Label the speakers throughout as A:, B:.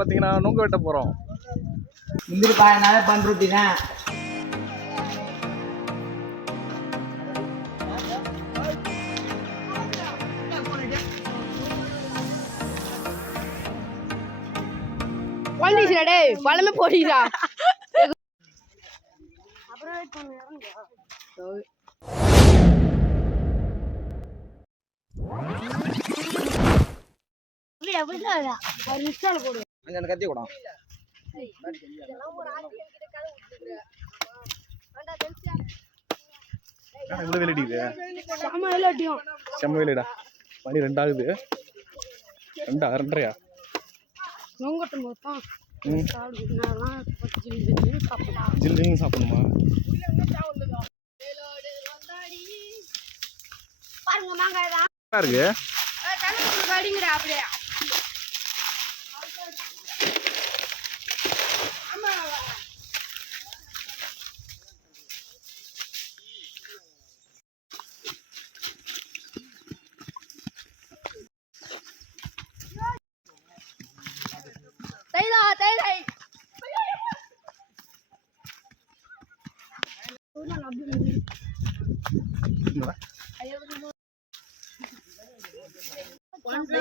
A: பார்த்தீங்கன்னா நுங்க வெட்ட போகிறோம்
B: முந்திரிப்பா என்னால் பண்ருட்டி தான்.
C: குழந்தைச்சுடா டேய் பழமே
A: அங்கே அந்த கத்தி கூடம்
C: செம்ம விளையாட்டியும்
A: செம்ம விளையாடா மணி ரெண்டாகுது. ரெண்டா ரெண்டரையா?
C: நொங்கட்டும்
A: போதுதான். ஜில்லுன்னு சாப்பிடணுமா?
C: பாருங்க மாங்காய்
A: இருக்கு.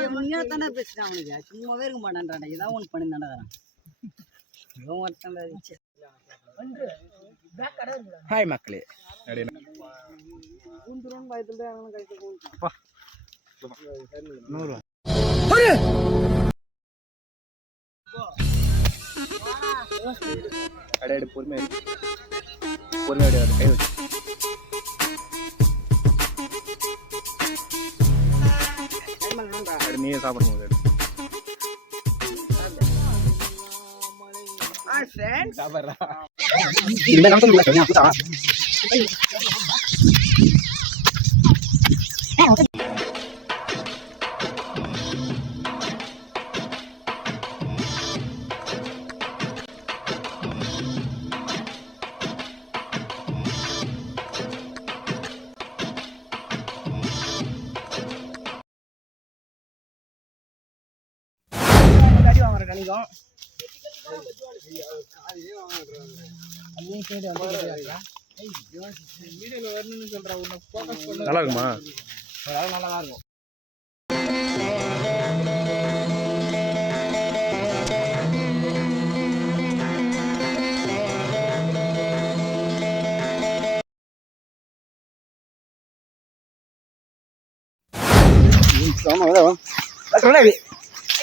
C: உண்மையாக
B: தானே பேசுகிறேன் அவனுக்கு. சும்மாவே இருக்க மாட்டான்டா இதான் ஒன்று பண்ணி நடக்கிறான் இவன் ஒருத்தன்டா ஹாய் மக்களே.
A: நூறு அடையாடு பொறுமையா பொறுமையா கை வச்சு. நீங்கள்
B: சாப்பிடும்போது சாப்பிட்றா மாணிக்கம்
A: நல்லா இருக்குமா
B: நல்லா தான் இருக்கும்
A: Vamos, vamos. La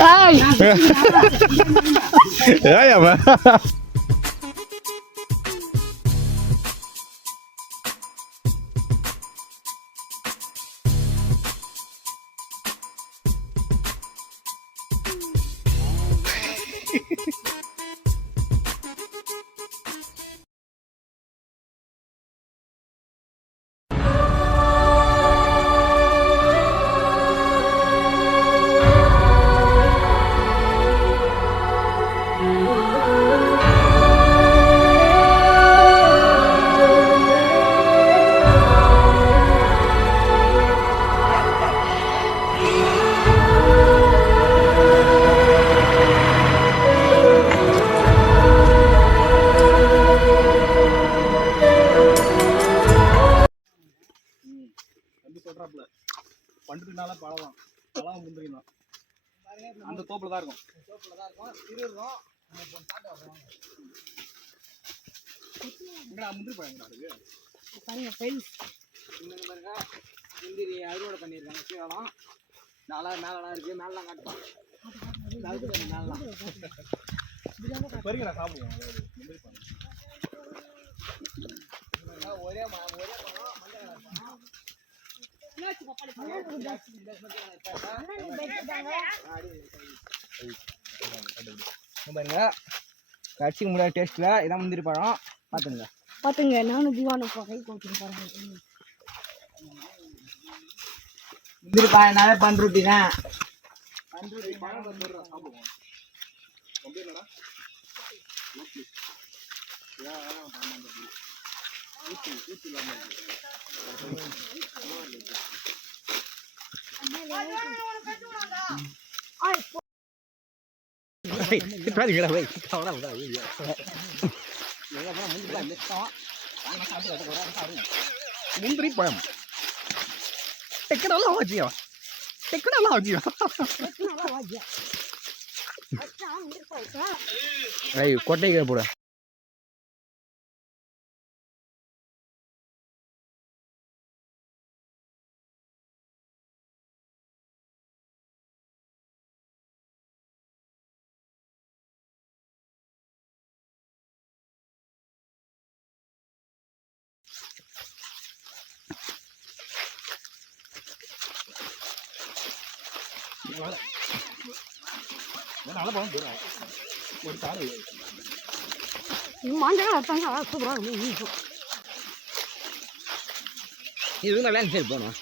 A: Ay! Ay, ama. பண்றாப்புல. பண்றதுனால பழம் பழம் முந்திரியும் அந்த தோப்புல தான் இருக்கும். தோப்புல தான் இருக்கும் திருடுறோம் முந்திரி பழம்
C: பாருங்க ஃபைல்ஸ்
D: இன்னொன்று பாருங்க. முந்திரி அறுவடை பண்ணியிருக்காங்க. சீவலம் நல்லா மேலாம் இருக்குது மேலாம் காட்டுவாங்க. மேலாம்
A: பறிக்கிறேன் சாப்பிடுவோம் முந்திரி
D: பாருங்க. கடிச்சிக்க முடியாத டேஸ்ட்ல இதான் முந்திரி பழம். பார்த்துங்க
C: பாத்துங்க நானும் தீவான கை கொடுத்துட்டு பாருங்க.
D: முந்திரி பழம்னாலே பண்ருட்டி தான்
A: பண்ருட்டி பழம் பேர் என்னடா ஊட்டி. ஏன் வேணாம் பண்ணாம இருக்கு? ஊட்டி, ஊட்டி இல்லாம
D: முந்திரி பழம் டெக்கடெல்லாம் வச்சியா டெக்கடெல்லாம் வாஜியா ஐய் கொட்டைக்கு போட
A: நல்ல பழம் போயிடும் ஒரு தாள்
C: மஞ்சள் வச்சாங்க சூப்பராக இருக்கும்
D: இது நல்லா சரி போகணும்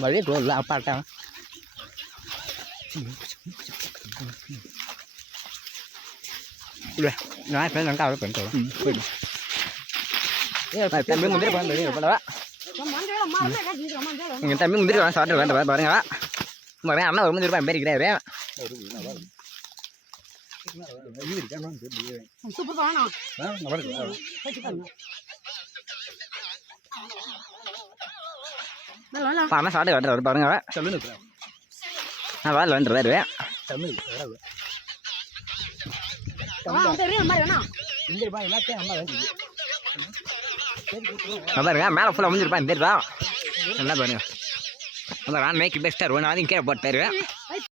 D: மழையே கோவில் அப்பாட்டா இல்லை நான் இப்போ நல்லா அவ்வளோ பண்ணிட்டு போயிடும் தம்பி முந்திரி பழம்
C: கட்டிக்கிறோம் மஞ்சள்
D: எங்கள் தம்பி முந்திரி பழம் சாப்பிட்டு வேண்டாம் பாருங்க பாருங்க அண்ணா
C: சூப்பர் வேணாம் வச்சுக்கோங்க நல்லா
D: அண்ணா வேண்டாம் பாருங்க நான் வேலை வந்துடுறாரு பாருங்க மேலே ஃபுல்லாக முடிஞ்சிருப்பேன் தெரியுதா நல்லா பாருங்க. அந்த நான் மேய்க்கு பெஸ்ட்டாக இருக்கும் நான் அதையும் கீழே போட்டாரு.